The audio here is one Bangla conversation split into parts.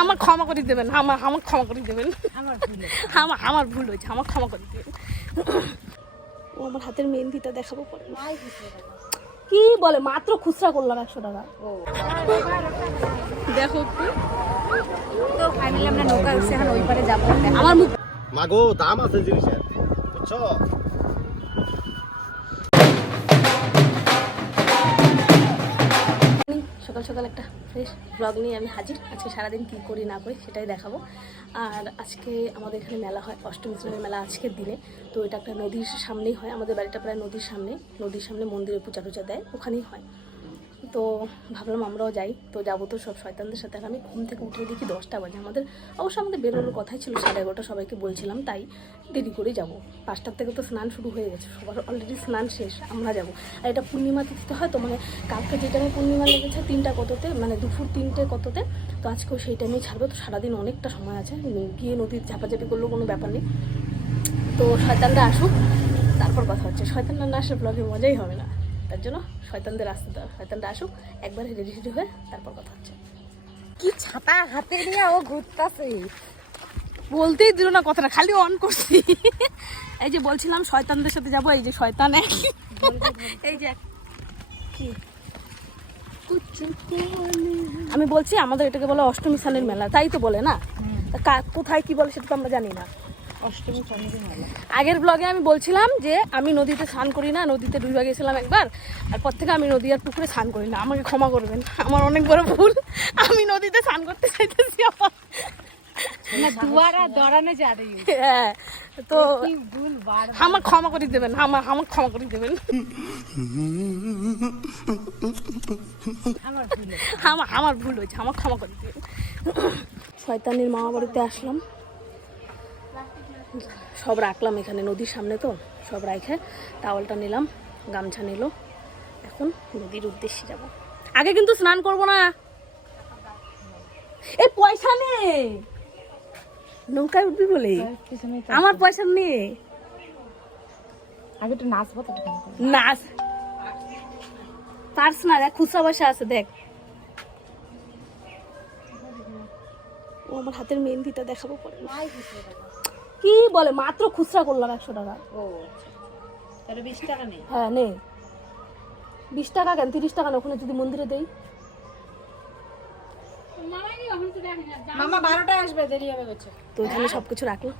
আমার ক্ষমা করে দেবেন, আমার ক্ষমা করে দেবেন, আমার ভুল হয়েছে, আমার ক্ষমা করে দেবেন। ও আমার হাতের মেহেন্দিটা দেখাবো পরে। কি বলে, মাত্র খুচরা করলাম 100 টাকা। দেখো তো ফাইনালি আমরা নৌকা উঠছি, এখন ওই পারে যাবো। আমার মুখ মাগো দাম আছে জিনিসের, বুঝছো? সকাল সকাল একটা ফ্রেশ ব্লগ নিয়ে আমি হাজির। আজকে সারাদিন কী করি না করি সেটাই দেখাবো। আর আজকে আমাদের এখানে মেলা হয়, অষ্টমী শ্রেণীর মেলা আজকের দিনে। তো এটা একটা নদীর সামনেই হয়, আমাদের বাড়িটা প্রায় নদীর সামনে মন্দিরে পূজা টুজা দেয়, ওখানেই হয়। তো ভাবলাম আমরাও যাই। তো যাবো তো সব শয়তানদের সাথে। আমি ঘুম থেকে উঠে দেখি 10টা বাজে। আমাদের বেরোনোর কথাই ছিল 11:30, সবাইকে বলছিলাম, তাই দেরি করেই যাবো। 5টার থেকে তো স্নান শুরু হয়ে গেছে, সবার অলরেডি স্নান শেষ, আমরা যাবো। আর এটা পূর্ণিমা তিথিতে হয়, তো মানে কালকে যে টাইমে পূর্ণিমা লেগেছে 3টা কততে, মানে দুপুর 3টে কততে, তো আজকেও সেই টাইমেই ছাড়বে। তো সারাদিন অনেকটা সময় আছে, গিয়ে নদীর ঝাপাঝাপি করলেও কোনো ব্যাপার নেই। তো শয়তানরা আসুক, তারপর কথা হচ্ছে। শয়তানরা না আসলে ব্লগে মজাই হবে না, তার জন্য শয়তানদের আসতে দাও। শয়তানরা আসুক, একবার রেডি হয়ে তারপর কথা হচ্ছে। কি ছাতা হাতে নিয়ে ও ঘুরতেছে, বলতেই দিল না কথাটা, খালি অন করছি। এই যে বলছিলাম শয়তানদের সাথে যাবো, এই যে শয়তান এই যে কি আমি বলছি, আমাদের এটাকে বলে অষ্টমী স্থানের মেলা, তাই তো বলে না? কোথায় কি বলে সেটা তো আমরা জানি না। অষ্টমী স্বামীর মেলা। আগের ব্লগে আমি বলছিলাম যে আমি নদীতে স্নান করি না, নদীতে ডুবে গেছিলাম একবার, আর পর থেকে আমি নদী আর পুকুরে স্নান করি না। আমাকে ক্ষমা করবেন, আমার অনেক বড় ভুল। আমি নদীতে স্নান করতে চাইতেছি আবার, হ্যাঁ। তো আমার ক্ষমা করে দেবেন, আমার ক্ষমা করে দেবেন, আমার ভুল হয়েছে, আমার ক্ষমা করে দেবেন। শয়তানির মামা বাড়িতে আসলাম, সব রাখলাম এখানে নদীর সামনে, তো সব রাখে টাওয়ালটা নিলাম, গামছা নিল। এখন নদীর উদ্দেশ্যে যাব। আগে কিন্তু স্নান করব না, এই পয়সা নেই, নৌকায় উঠবি বলে আমার পয়সা নেই। আগে তো নাচবো, তো নাচ পারস না, দেখ খুচরা পয়সা আছে, দেখ। ও আমার হাতের মেহেন্দিটা দেখাবো পরে। কি বলে, মাত্র খুচরা করলাম 100 টাকা। ও তাহলে 20 টাকা নেই? হ্যাঁ নে, 20 টাকা কেন, 30 টাকা না, ওখানে যদি মন্দিরে দেই। মামা 12টায় আসবে, দেরি হবে বলছে। তো ওখানে সবকিছু রাখলো,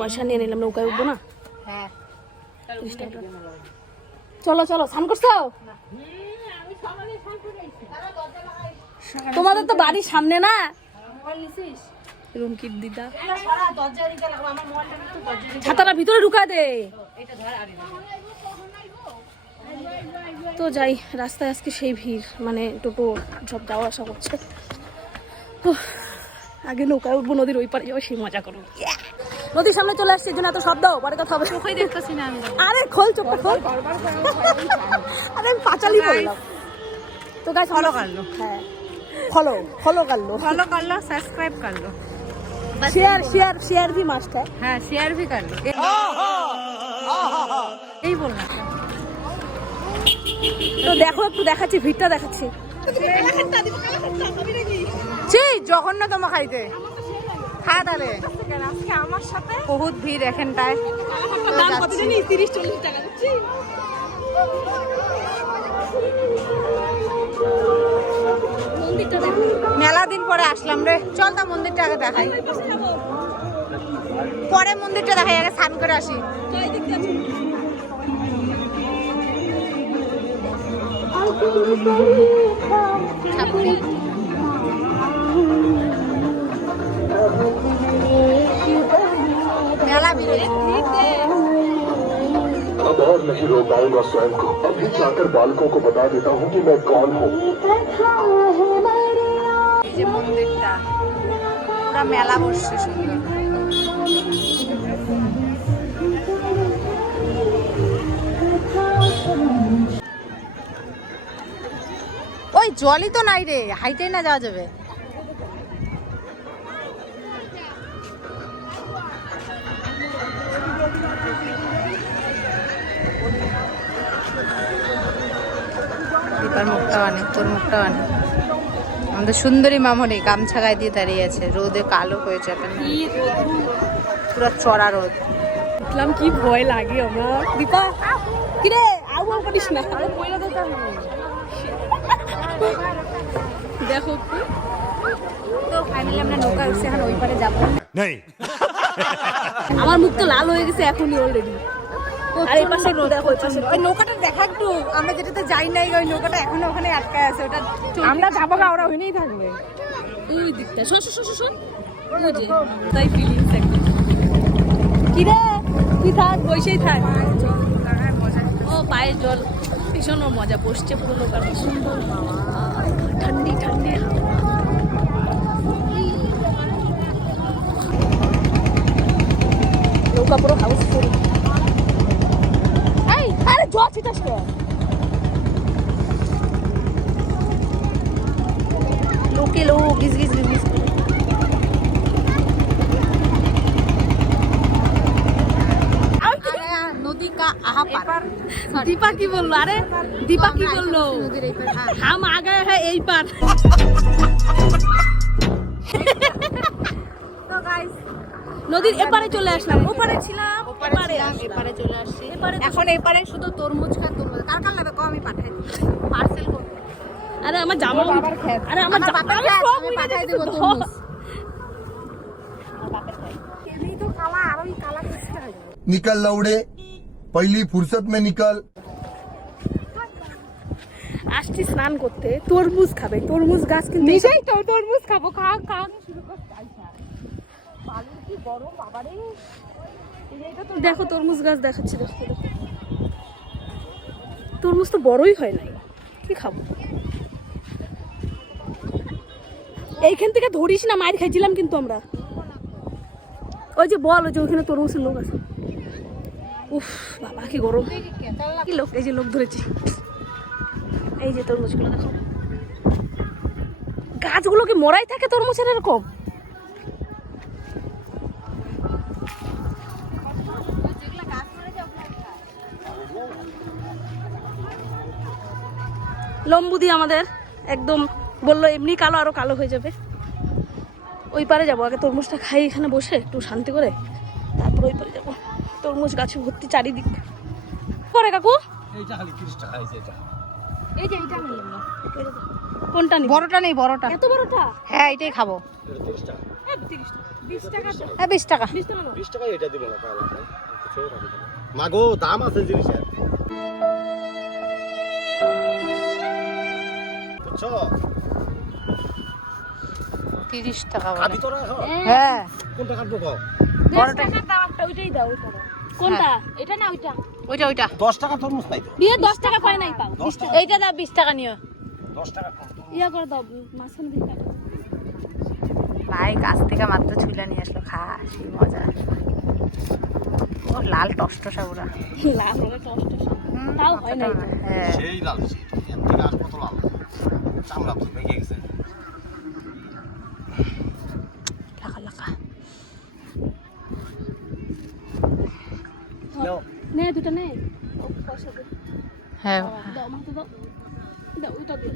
পয়সা নিয়ে নিলাম, নৌকায় উঠবো না। হ্যাঁ, 30 টাকা। চলো চলো, স্নান করছো? তোমাদের তো বাড়ির সামনে না। রুমকির দিদা ছাতাটা ভিতরে ঢুকা দে। তো যাই, রাস্তায় আজকে সেই ভিড়, মানে টোটো সব যাওয়া আসা করছে। আগে নৌকায় উঠবো, নদীর ওই পারে যাবো, সেই মজা করবো। নদীর সামনে চলে আসছে, জন্য এত শব্দ, পরে কথা হবে। চোখেই দেখতেছি না আমি। আরে খোল চোখটা খোল। আরে আমি পাঁচালি বললাম তো। গাইস ফলো कर लो। হ্যাঁ, ফলো कर लो, सब्सक्राइब कर लो, शेयर भी मस्ट है। हाँ शेयर भी कर लो। यही बोलना था। তো দেখো, একটু দেখাচ্ছি, ভিড়টা দেখাচ্ছি। জঘন্য তোমা খাইতে খা তাহলে। আমার সাথে বহুত ভিড় এখানটায়। দাম কত জানি, 30-40 টাকা দিচ্ছি। মন্দিরটা দেখো, মেলা দিন পরে আসলাম রে। চল তা মন্দিরটা আগে দেখাই, পরে মন্দিরটা দেখাই, আগে স্নান করে আসি। मेला भी अब और नहीं रो पाऊंगा स्वयं को। अभी जाकर बालकों को बता देता हूँ कि मैं कौन हूँ। এই যে মন্দিরটা পুরা মেলা বসছে সুন্দর। ওই জলই তো নাই রে, হাইটেই না যাওয়া যাবে। দীপার মুখটা আনে, তোর মুখটা আনে। আমাদের সুন্দরী মামনি গামছা গায়ে দিয়ে দাঁড়িয়ে আছে, রোদে কালো হয়ে যাবে না, পুরো চড়া রোদ। দেখলাম কি ভয় লাগে আমরা। দীপা কিরে আউ আউ করিস না, দেখো তো ফাইনালি আমরা নৌকা উঠছি, এখন ওই পারে যাবো। আমার মুখ তো লাল হয়ে গেছে এখনই অলরেডি। আর এই পাশে দেখো, ওই পাশে ওই নৌকাটা দেখা একটু, আমরা যেটাতে যাই নাই ওই নৌকাটা এখনো ওখানে আটকায় আছে, ওটা আমরা যাবো গা, ওরা ওইখানেই থাকবে। ওই দিকটা শোন শোন শোন শোন, ওই যে তাই ফিলিংস একদম। কি রে তুই থাক, বসেই থাক। ও পায়ের জল, ভীষণ ওর মজা, বসছে পুরো নৌকার সুন্দর ঠান্ডি ঠান্ডি হাওয়া। নৌকা পুরো হাউসফুল। এই আরে জল ছিটাস তো। লোকে লো গিজ গিজ গিজ। নদী কা আহা পার। दीपा की बोल लो, अरे दीपा की बोल लो, हम आ गए हैं यही पर। তো গাইস নদীর এপারে চলে আসলাম, ওপারে ছিলাম, এপারে চলে আসছি। এপারে তো- এখন এপারে শুধু তরমুজ খা, তরমুজ কার কার লাগবে কম, আমি পাঠাই দিই, পার্সেল করব। আরে আমার জামা, আরে আমার জামা আমি পাঠাই দেব তরমুজ। এই তো কালা, আর ওই কালা কিসটা হয়? निकल लौड़े पहली फुर्सत में निकल। আসছি স্নান করতে, তরমুজ খাবে, তরমুজ গাছ কিন্তু নিজেই তো তরমুজ খাবো, খাওয়ানো শুরু করতে আইসা। বালুর কি গরম বাবারে। দেখো তরমুজ গাছ দেখাচ্ছি, দেখো দেখো। তরমুজ তো বড়ই হয় নাই, কি খাবো? এইখান থেকে ধরিস না, মার খাইছিলাম কিন্তু আমরা। ওই যে বল, ওই যে ওখানে তরমুজের লোক আছে। উফ বাবা কি গরম। কি লোক, এই যে লোক ধরেছি, এই যে তরমুজগুলো দেখো, গাছগুলো কি মরাই থাকে তরমুজের এরকম? লম্বু দিয়ে আমাদের একদম বললো এমনি কালো, আরো কালো হয়ে যাবে। ওই পারে যাবো, আগে তরমুজটা খাই এখানে বসে একটু শান্তি করে, তারপর ওই পারে যাবো। তরমুজ গাছে ভর্তি চারিদিক। পরে কাকু এইটা খালি 30 টাকা হইছে এটা। এই যে এইটা নিয়ে নাও। কোনটা নিবি? বড়টা নেই, বড়টা। এত বড়টা? হ্যাঁ এটাই খাবো। এটা 30 টাকা। 20 টাকা। হ্যাঁ 20 টাকা। 20 টাকা নাও। 20 টাকা এটা দিব না তাহলে। কিছু রাখি না। মাগো দাম আছে জিনিসের। বুঝছো? 30 টাকা খাবি বলে। তোরা এখন? হ্যাঁ কোনটা কাটবো কও? বড়টা। ওইটাই দাও, ওইটা দাও। কোনটা? এটা না ওইটা? ওইটা ওইটা। 10 টাকা তরমুজ পাই তো। বিয়ে 10 টাকা পায় নাই পাও। 10 টাকা। এইটা দাও 20 টাকা নিও। 10 টাকা কম তো। ইয়া করে দাও, মাঝখানে দিয়ে কাটো। ভাই গাছ থেকে মাত্র ছুলা নিয়ে আসলো, খা সেই মজা। ও লাল টসটসা পুরা। লাল হলে টস্ট তাও হয় নাই তো। হ্যাঁ সেই লাল সেই। এর থেকে আর কত লাল? চামড়া তো ভেঙে গেছে। লাগা লাগা। নাও। নে দুটো নে। ও, পয়সা দে। হ্যাঁ দাও মাথা দাও। দাও ওইটা দে।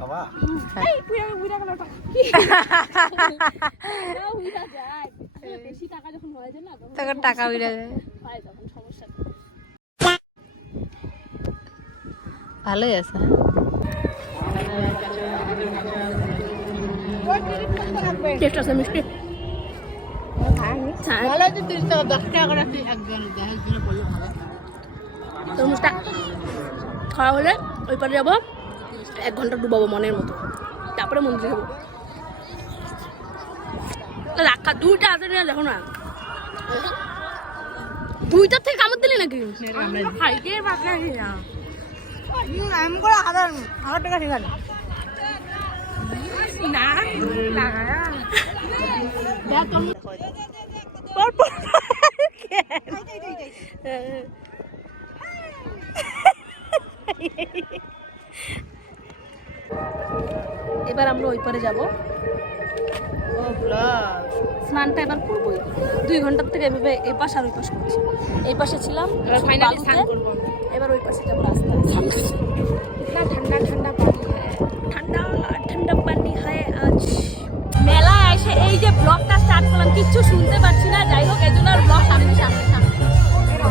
বাবা এই পুরা পুরা গেল টাকা। দাও উইরা যায়। আসলে বেশি টাকা যখন হয়ে যায় না তখন টাকা উড়ে যায়। পায় তখন সমস্যা। ভালোই আছে। টেস্ট আছে মিষ্টি। ভালো আছে 30 টাকা, 10 টাকা করে একজন 10 দিনে পড়লে ভালো। তরমুজটা খাওয়া হলে ওই পারে যাবো, 1 ঘন্টা ডুবাবো মনের মতো, তারপরে মন্দিরে যাবো। রাখা 2টা আছে না, দেখো না 2টার থেকে কামড় দিলি নাকি? খাইতে পারছি না। আমি করে হাজার টাকা ঠিক আছে না লাগায়া। এবার আমরা ওই পারে যাবো, স্নানটা এবার করবোই। 2 ঘন্টার থেকে এভাবে এই পাশ আর ওই পাশ করছি। এই পাশে ছিলাম, এবার ফাইনালি স্নান বালুতে। করবো। এবার ওই পাশে যাবো রাস্তায়। ঠান্ডা ঠান্ডা পানি, ঠান্ডা ঠান্ডা পানি। কিচ্ছু শুনতে পাচ্ছি না। যাই হোক, এই জন্য আর ব্লগ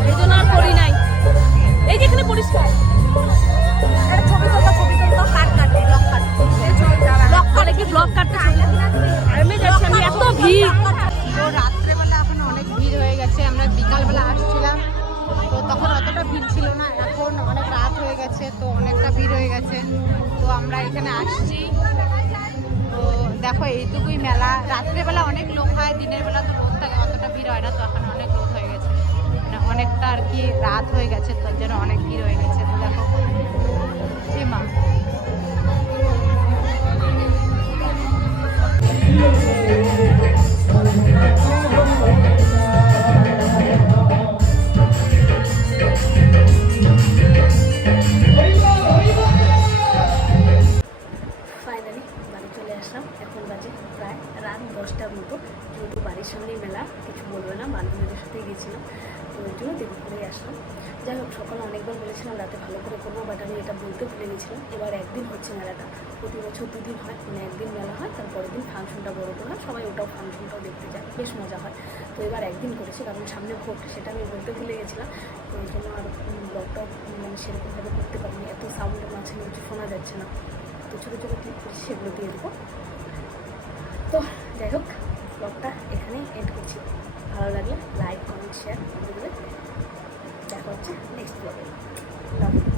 এই জন্য আর করি নাই। এই যে এখানে পরিষ্কার ব্লগ কাটতে আমি যাচ্ছি, আমি এত ভিড়। তো রাত্রেবেলা এখন অনেক ভিড় হয়ে গেছে। আমরা বিকালবেলা আসছিলাম তো তখন অতটা ভিড় ছিল না, এখন অনেক রাত হয়ে গেছে তো অনেকটা ভিড় হয়ে গেছে। তো আমরা এখানে আসছি। তো দেখো এইটুকুই মেলা। রাত্রেবেলা অনেক লোক হয়, দিনের বেলা তো লোক থাকে, অতটা ভিড় হয় না। তো এখন অনেক লোক হয়ে গেছে, মানে অনেকটা আর কি রাত হয়ে গেছে, তার জন্য অনেক ভিড় হয়ে গেছে। তো দেখো মা ফাইনালি বাড়ি চলে আসলাম। এখন বাজে প্রায় রাত 10টার মতো। যেহেতু বাড়ির সামনেই মেলা, কিছু বলবে না, বান্ধবীদের সাথেই গেছিলাম, তো ওই জন্য দেরি করেই আসলাম। যাই হোক, সকালে অনেকবার বলেছিলাম রাতে ভালো করে করবো, বাট আমি এটা বলতে ভুলে গেছিলাম। এবার একদিন হচ্ছে মেলাটা, প্রতি বছর 2 দিন হয়, মানে একদিন মেলা হয়, তারপরের দিন ফাংশনটা বড় করে হয়, সবাই ওটাও ফাংশনটাও দেখতে যায়, বেশ মজা হয়। তো এবার একদিন করেছি, কারণ সামনে ভোট, সেটা আমি বলতে ভুলে গেছিলাম। তো ওই জন্য আর ব্লগটাও মানে সেরকমভাবে করতে পারিনি, এত সাউন্ডের মাঝখানে কিছু শোনা যাচ্ছে না। তো ছোটো ছোটো ক্লিপ করছি, সেগুলো দিয়ে দেবো। তো যাই হোক, ব্লগটা এখানেই এন্ড করছি। ভালো লাগলে লাইক, কমেন্ট, শেয়ার করে দেবে। দেখা হচ্ছে নেক্সট ব্লগে। Love you.